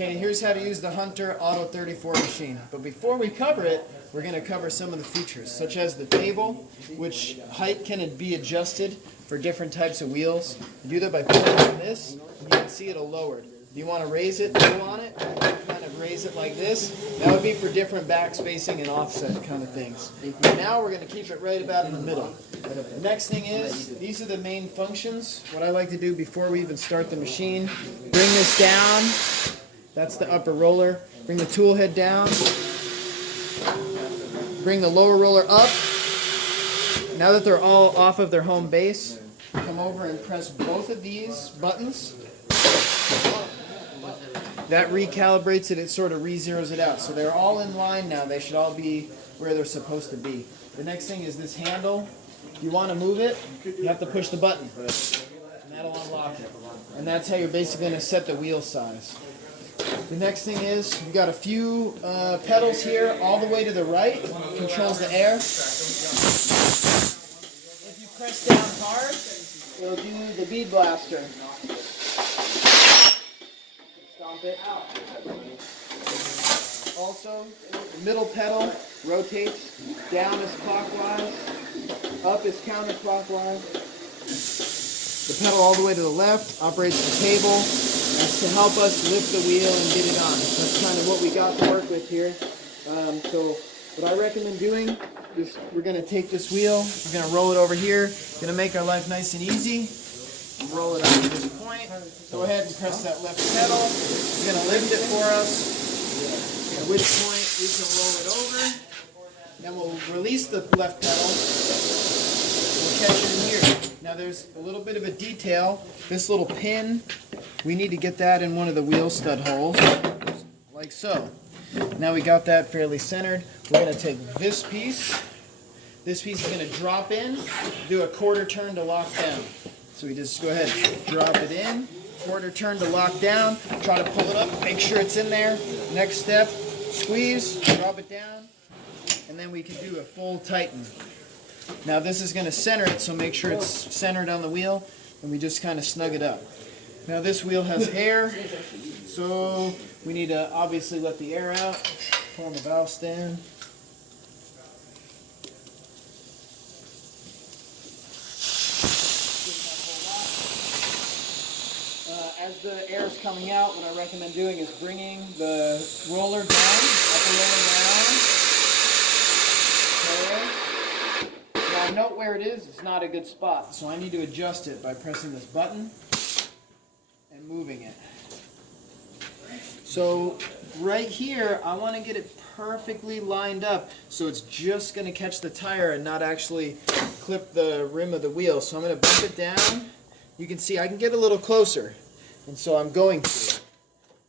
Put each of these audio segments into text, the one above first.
Okay, here's how to use the Hunter AUTO34 machine. But before we cover it, we're going to cover some of the features, such as the table, which height can be adjusted for different types of wheels. You do that by pulling on this, and you can see it'll lower it. If you want to raise it, pull on it, and kind of raise it like this. That would be for different back spacing and offset kind of things. Now we're going to keep it right about in the middle. The next thing is, these are the main functions. What I like to do before we even start the machine, bring this down. That's the upper roller. Bring the tool head down. Bring the lower roller up. Now that they're all off of their home base, come over and press both of these buttons. That recalibrates it, it sort of re-zeroes it out. So they're all in line now. They should all be where they're supposed to be. The next thing is this handle. If you want to move it, you have to push the button. And that'll unlock it. And that's how you're basically going to set the wheel size. The next thing is, you've got a few pedals here all the way to the right. Controls the air. If you press down hard, it'll do the bead blaster. Stomp it out. Also, the middle pedal rotates. Down is clockwise. Up is counterclockwise. The pedal all the way to the left operates the table. That's to help us lift the wheel and get it on. So that's kind of what we got to work with here. So what I recommend doing is we're going to take this wheel, we're going to roll it over here, going to make our life nice and easy. Roll it up to this point. Go ahead and press that left pedal. It's going to lift it for us, at which point we can roll it over. Then we'll release the left pedal. We'll catch it in here. Now there's a little bit of a detail. This little pin, we need to get that in one of the wheel stud holes, like so. Now we got that fairly centered. We're going to take this piece. This piece is going to drop in, do a quarter turn to lock down. So we just go ahead and drop it in, quarter turn to lock down, try to pull it up, make sure it's in there. Next step, squeeze, drop it down, and then we can do a full tighten. Now this is going to center it, so make sure it's centered on the wheel, and we just kind of snug it up. Now this wheel has air, so we need to obviously let the air out. Form a valve stand. As the air is coming out, what I recommend doing is bringing the roller down, upper roller down. Okay. Now note where it is, it's not a good spot, so I need to adjust it by pressing this button and moving it. So right here, I want to get it perfectly lined up so it's just going to catch the tire and not actually clip the rim of the wheel. So I'm going to bump it down. You can see I can get a little closer. And so I'm going to.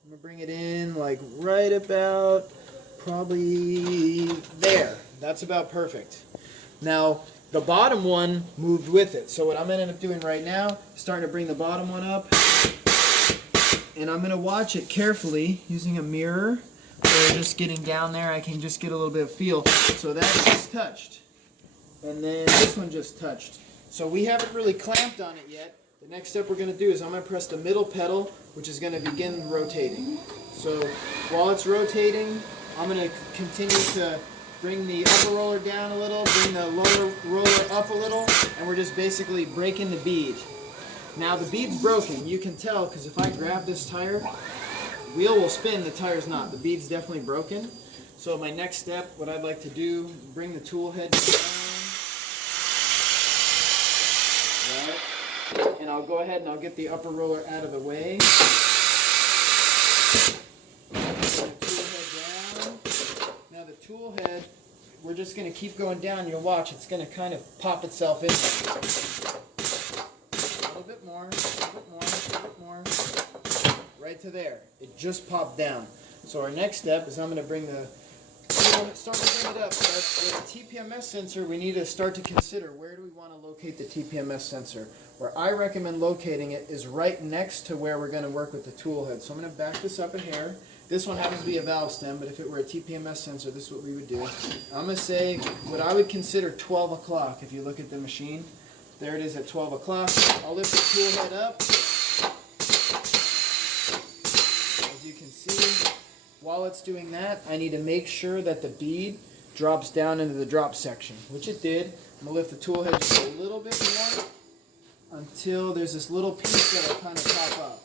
I'm going to bring it in like right about probably there. That's about perfect. Now the bottom one moved with it. So what I'm going to end up doing right now, starting to bring the bottom one up. And I'm going to watch it carefully using a mirror. Or just getting down there, I can just get a little bit of feel. So that just touched. And then this one just touched. So we haven't really clamped on it yet. The next step we're going to do is I'm going to press the middle pedal, which is going to begin rotating. So while it's rotating, I'm going to continue to bring the upper roller down a little, bring the lower roller up a little, and we're just basically breaking the bead. Now the bead's broken. You can tell because if I grab this tire, the wheel will spin, the tire's not. The bead's definitely broken. So my next step, what I'd like to do, bring the tool head down. Right. And I'll go ahead and I'll get the upper roller out of the way. Now the tool head, we're just going to keep going down. You'll watch, it's going to kind of pop itself in. A little bit more, a little bit more, a little bit more. Right to there. It just popped down. So our next step is I'm going to bring the start to bring it up. With the TPMS sensor, we need to start to consider where do we want to locate the TPMS sensor. Where I recommend locating it is right next to where we're going to work with the tool head. So I'm going to back this up a hair. This one happens to be a valve stem, but if it were a TPMS sensor, this is what we would do. I'm going to say what I would consider 12 o'clock if you look at the machine. There it is at 12 o'clock. I'll lift the tool head up. As you can see, while it's doing that, I need to make sure that the bead drops down into the drop section, which it did. I'm going to lift the tool head just a little bit more until there's this little piece that'll kind of pop up.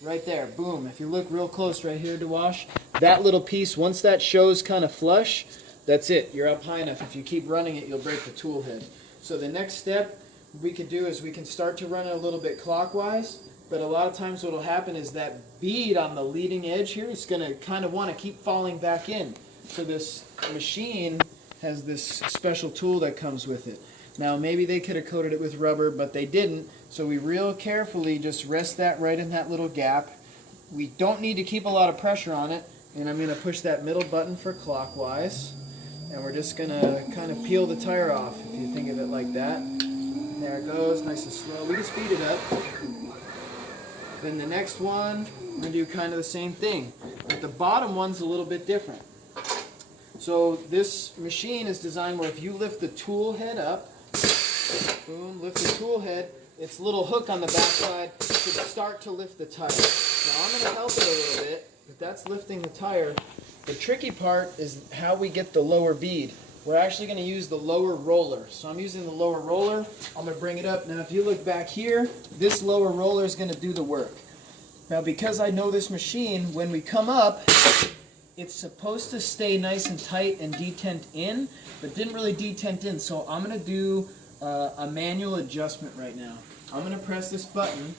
Right there, boom. If you look real close right here to wash, that little piece, once that shows kind of flush, that's it. You're up high enough. If you keep running it, you'll break the tool head. So the next step we can do is we can start to run it a little bit clockwise, but a lot of times what will happen is that bead on the leading edge here is going to kind of want to keep falling back in. So this machine has this special tool that comes with it. Now maybe they could have coated it with rubber, but they didn't, so we real carefully just rest that right in that little gap. We don't need to keep a lot of pressure on it, and I'm going to push that middle button for clockwise, and we're just going to kind of peel the tire off, if you think of it like that. And there it goes, nice and slow. We can speed it up. Then the next one, we're going to do kind of the same thing, but the bottom one's a little bit different. So this machine is designed where if you lift the tool head up, boom, lift the tool head, its little hook on the backside should start to lift the tire. Now I'm going to help it a little bit, but that's lifting the tire. The tricky part is how we get the lower bead. We're actually going to use the lower roller. So I'm using the lower roller. I'm going to bring it up. Now if you look back here, this lower roller is going to do the work. Now because I know this machine, when we come up, it's supposed to stay nice and tight and detent in, but didn't really detent in. So I'm going to do a manual adjustment right now. I'm going to press this button, and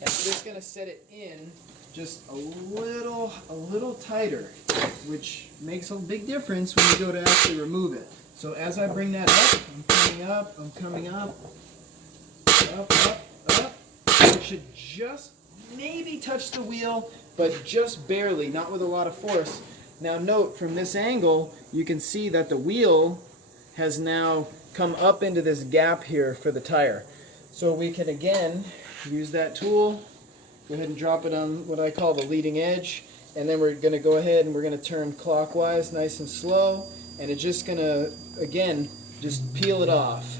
I'm just going to set it in just a little tighter, which makes a big difference when you go to actually remove it. So as I bring that up, I'm coming up, up. It should just maybe touch the wheel, but just barely, not with a lot of force. Now note, from this angle, you can see that the wheel has now come up into this gap here for the tire. So we can again use that tool, go ahead and drop it on what I call the leading edge, and then we're going to go ahead and we're going to turn clockwise nice and slow, and it's just going to, again, just peel it off.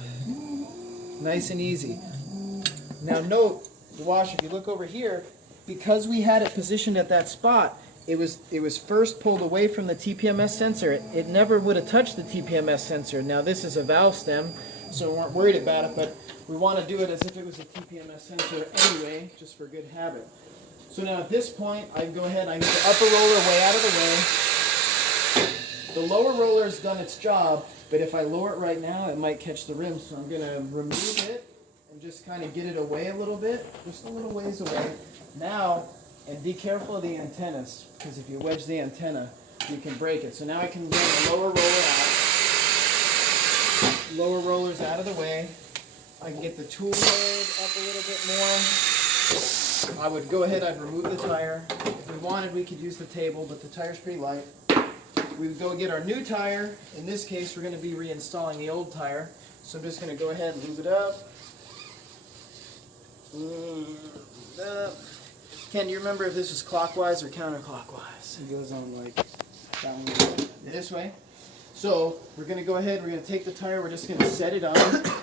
Nice and easy. Now note, the wash, if you look over here, because we had it positioned at that spot, it was first pulled away from the TPMS sensor. It never would have touched the TPMS sensor. Now this is a valve stem, so we weren't worried about it, but we want to do it as if it was a TPMS sensor anyway, just for good habit. So now at this point, I can go ahead and I get the upper roller way out of the way. The lower roller has done its job, but if I lower it right now, it might catch the rim, so I'm going to remove it and just kind of get it away a little bit, just a little ways away. Now, and be careful of the antennas, because if you wedge the antenna, you can break it. So now I can bring the lower roller out. Lower roller's out of the way. I can get the tool head up a little bit more. I would go ahead, I'd remove the tire. If we wanted, we could use the table, but the tire's pretty light. We would go get our new tire. In this case, we're going to be reinstalling the old tire. So I'm just going to go ahead and move it up. Ken, do you remember if this was clockwise or counterclockwise? It goes on like down this way. So we're going to go ahead, we're going to take the tire, we're just going to set it on.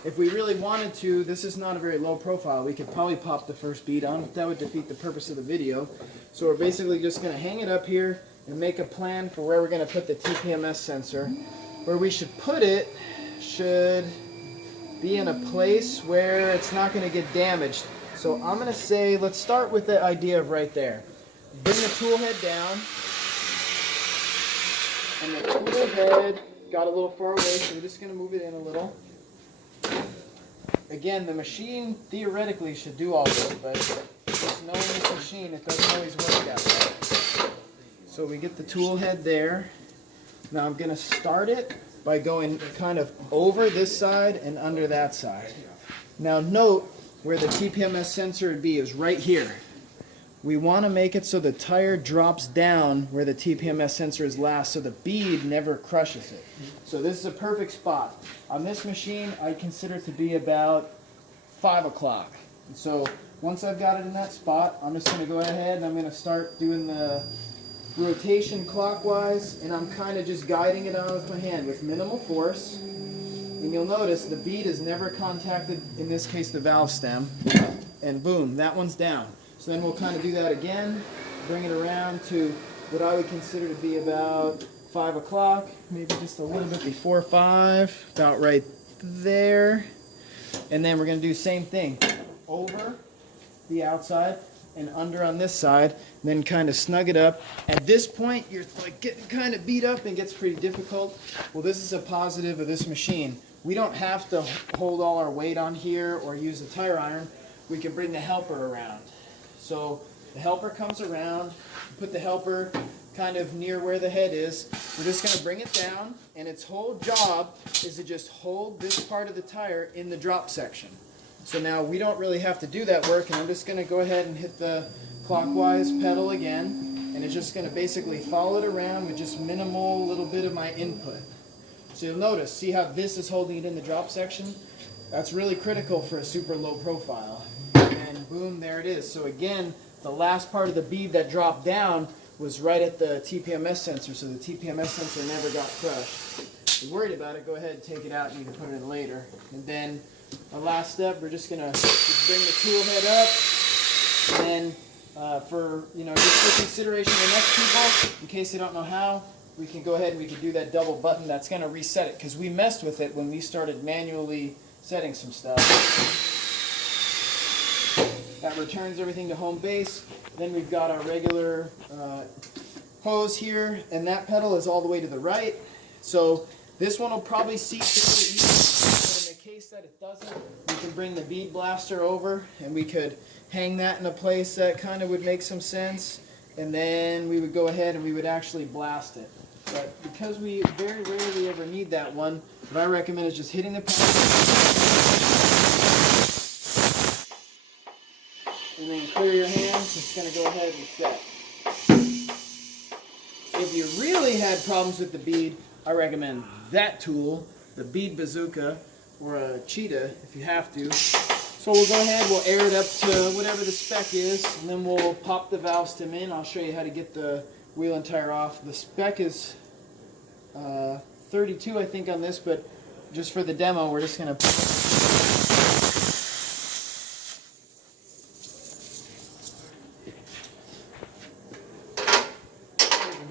If we really wanted to, this is not a very low profile, we could probably pop the first bead on, but that would defeat the purpose of the video. So we're basically just going to hang it up here and make a plan for where we're going to put the TPMS sensor. Where we should put it should be in a place where it's not going to get damaged. So I'm going to say, let's start with the idea of right there. Bring the tool head down. And the tool head got a little far away, so we're just going to move it in a little. Again, the machine theoretically should do all this, but just knowing this machine, it doesn't always work that way. So we get the tool head there. Now I'm going to start it by going kind of over this side and under that side. Now note, where the TPMS sensor would be is right here. We want to make it so the tire drops down where the TPMS sensor is last, so the bead never crushes it. So this is a perfect spot. On this machine, I consider it to be about 5 o'clock. So once I've got it in that spot, I'm just going to go ahead and I'm going to start doing the rotation clockwise, and I'm kind of just guiding it on with my hand with minimal force. And you'll notice the bead is never contacted, in this case the valve stem, and boom, that one's down. So then we'll kind of do that again, bring it around to what I would consider to be about 5 o'clock, maybe just a little bit before 5, about right there. And then we're going to do the same thing, over the outside and under on this side, and then kind of snug it up. At this point, you're like getting kind of beat up and gets pretty difficult. Well, this is a positive of this machine. We don't have to hold all our weight on here or use a tire iron. We can bring the helper around. So the helper comes around, put the helper kind of near where the head is. We're just going to bring it down, and its whole job is to just hold this part of the tire in the drop section. So now we don't really have to do that work, and I'm just going to go ahead and hit the clockwise pedal again, and it's just going to basically follow it around with just minimal little bit of my input. So you'll notice, see how this is holding it in the drop section? That's really critical for a super low profile. And boom, there it is. So again, the last part of the bead that dropped down was right at the TPMS sensor, so the TPMS sensor never got crushed. If you're worried about it, go ahead and take it out and you can put it in later. And then our last step, we're just gonna bring the tool head up, and then for just for consideration of the next people, in case they don't know how, we can go ahead and we can do that double button. That's gonna reset it because we messed with it when we started manually setting some stuff. That returns everything to home base. Then we've got our regular hose here, and that pedal is all the way to the right. So this one will probably seat fairly easy, but in the case that it doesn't, we can bring the bead blaster over, and we could hang that in a place that kind of would make some sense, and then we would go ahead and we would actually blast it. But because we very rarely ever need that one, what I recommend is just hitting the pedal, and then clear your hands. It's going to go ahead and set. If you really had problems with the bead, I recommend that tool, the bead bazooka, or a cheetah if you have to. So we'll go ahead, we'll air it up to whatever the spec is, and then we'll pop the valve stem in. I'll show you how to get the wheel and tire off. The spec is 32, I think, on this, but just for the demo, we're just going to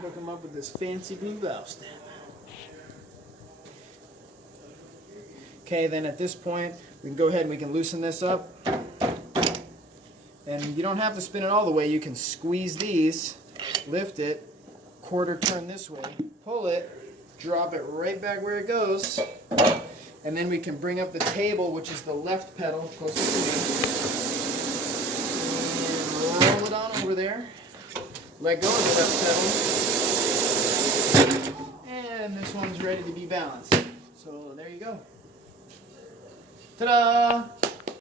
hook them up with this fancy blue valve stem. Okay, then at this point, we can go ahead and we can loosen this up. And you don't have to spin it all the way. You can squeeze these, lift it, quarter turn this way, pull it, drop it right back where it goes, and then we can bring up the table, which is the left pedal, closest to me, and roll it on over there. Let go of the left pedal, and this one's ready to be balanced. So there you go. Ta-da!